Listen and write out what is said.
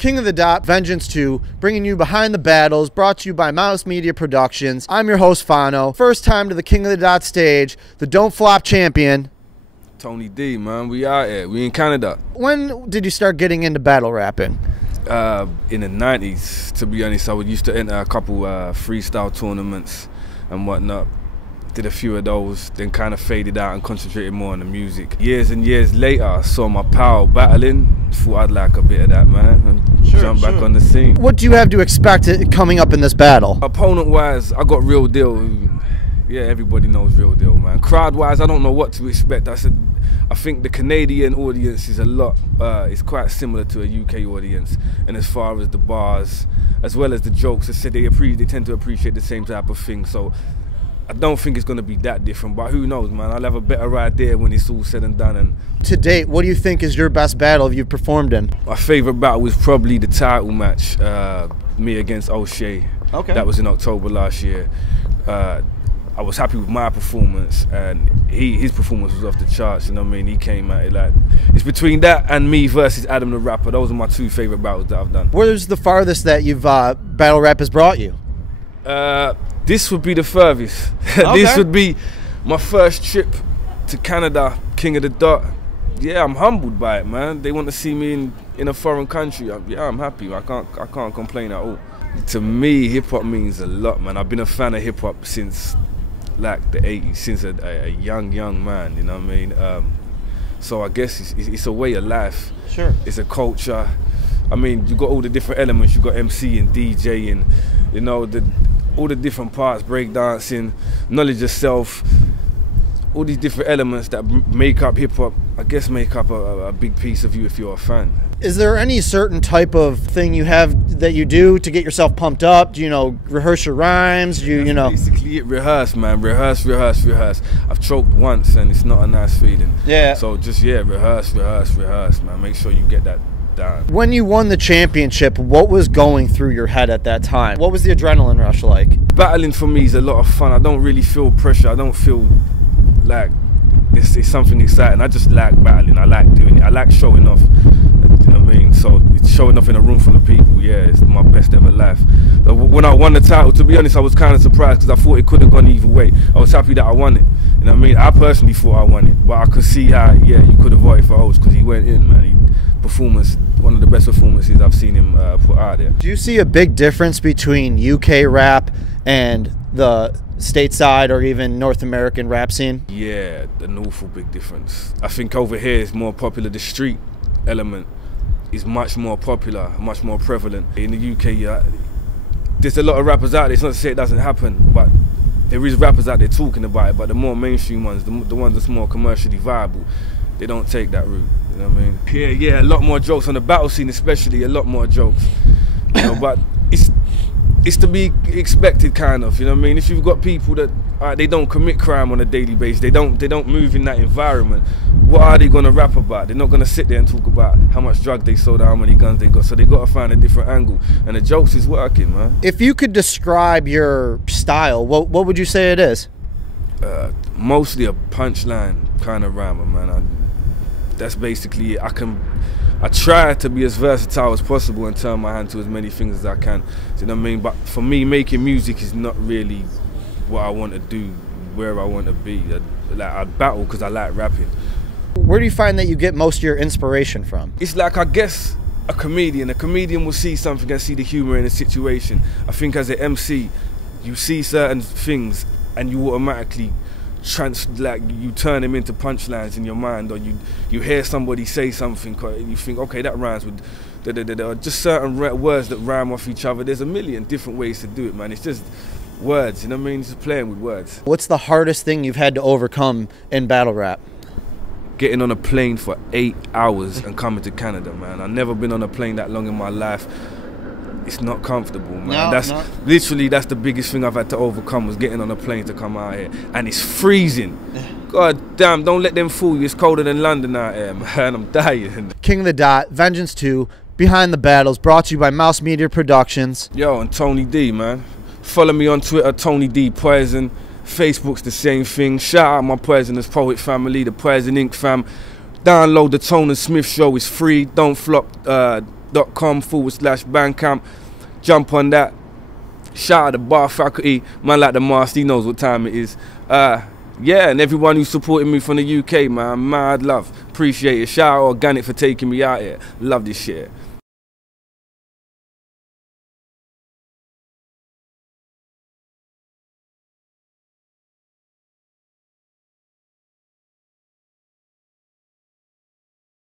King of the Dot, Vengeance 2, bringing you Behind the Battles, brought to you by Mouse Media Productions. I'm your host, Fano. First time to the King of the Dot stage, the Don't Flop champion. Tony D, man. We out here. We in Canada. When did you start getting into battle rapping? In the 90s, to be honest. I used to enter a couple freestyle tournaments and whatnot. Did a few of those, then kind of faded out and concentrated more on the music. Years and years later, I saw my pal battling. Thought I'd like a bit of that, man, and jump back on the scene. What do you have to expect coming up in this battle? Opponent-wise, I got Real Deal. Yeah, everybody knows Real Deal, man. Crowd-wise, I don't know what to expect. I think the Canadian audience is is quite similar to a UK audience, and as far as the bars, as well as the jokes, I said they tend to appreciate the same type of thing. So I don't think it's going to be that different, but who knows, man. I'll have a better idea when it's all said and done. And to date, what do you think is your best battle you've performed in? my favourite battle was probably the title match, me against O'Shea. Okay. That was in October last year. I was happy with my performance, and his performance was off the charts, you know what I mean? He came at it like, it's between that and me versus Adam the Rapper. Those are my two favourite battles that I've done. Where's the farthest that you've battle rap has brought you? This would be the furthest. Okay. This would be my first trip to Canada, King of the Dot. Yeah, I'm humbled by it, man. They want to see me in a foreign country. Yeah, I'm happy. I can't complain at all. To me, hip-hop means a lot, man. I've been a fan of hip-hop since like the 80s, since a young man, you know what I mean? So I guess it's a way of life. Sure. It's a culture. I mean, you got all the different elements. You got MC and DJ and, you know, all the different parts, breakdancing, knowledge of self, all these different elements that make up hip-hop, I guess make up a big piece of you if you're a fan. Is there any certain type of thing you have that you do to get yourself pumped up? Do you know, rehearse your rhymes? Do you know? Basically it, rehearse, man. Rehearse. I've choked once and it's not a nice feeling. Yeah. So just, yeah, rehearse, man. Make sure you get that down. When you won the championship, what was going through your head at that time? What was the adrenaline rush like? Battling for me is a lot of fun. I don't really feel pressure. I don't feel like it's something exciting. I just like battling. I like doing it. I like showing off. You know what I mean? So it's showing off in a room full of people. Yeah, it's my best ever life. So when I won the title, to be honest, I was kind of surprised because I thought it could have gone either way. I was happy that I won it. You know what I mean? I personally thought I won it, but I could see how, yeah, you could have voted for O's because he went in, man. One of the best performances I've seen him put out there. Do you see a big difference between UK rap and the stateside or even North American rap scene? Yeah, an awful big difference. I think over here it's more popular. The street element is much more popular, much more prevalent. In the UK, there's a lot of rappers out there. It's not to say it doesn't happen, but there is rappers out there talking about it. But the more mainstream ones, the ones that's more commercially viable, they don't take that route. You know what I mean? Yeah, a lot more jokes on the battle scene, especially a lot more jokes. You know, but it's to be expected, kind of. You know what I mean? If you've got people that they don't commit crime on a daily basis, they don't move in that environment, what are they gonna rap about? They're not gonna sit there and talk about how much drug they sold, how many guns they got. So they gotta find a different angle, and the jokes is working, man. If you could describe your style, what would you say it is? Mostly a punchline kind of rhymer, man. That's basically it. I try to be as versatile as possible and turn my hand to as many things as I can. You know what I mean? But for me, making music is not really what I want to do, where I want to be. I battle because I like rapping. Where do you find that you get most of your inspiration from? It's like, I guess, a comedian. A comedian will see something and see the humor in a situation. I think as an MC, you see certain things and you automatically you turn them into punchlines in your mind, or you hear somebody say something and you think, okay, that rhymes with or just certain words that rhyme off each other. There's a million different ways to do it, man. It's just words, you know what I mean? Just playing with words. What's the hardest thing you've had to overcome in battle rap? Getting on a plane for 8 hours and coming to Canada, man. I've never been on a plane that long in my life. It's not comfortable, man. Literally, that's the biggest thing I've had to overcome, was getting on a plane to come out here. And it's freezing. God damn, don't let them fool you. It's colder than London out here, man. I'm dying. King of the Dot, Vengeance 2, Behind the Battles, brought to you by Mouse Media Productions. Yo, and Tony D, man. Follow me on Twitter, Tony D Poison. Facebook's the same thing. Shout out my Poisonous Poet family, the Poison Inc. fam. Download the Tone and Smith Show. It's free. Don't Flop fano.com/Bandcamp. Jump on that. Shout out to bar faculty, man like the master, he knows what time it is. Yeah, and everyone who's supporting me from the UK, man, mad love. Appreciate it. Shout out Organic for taking me out here. Love this shit.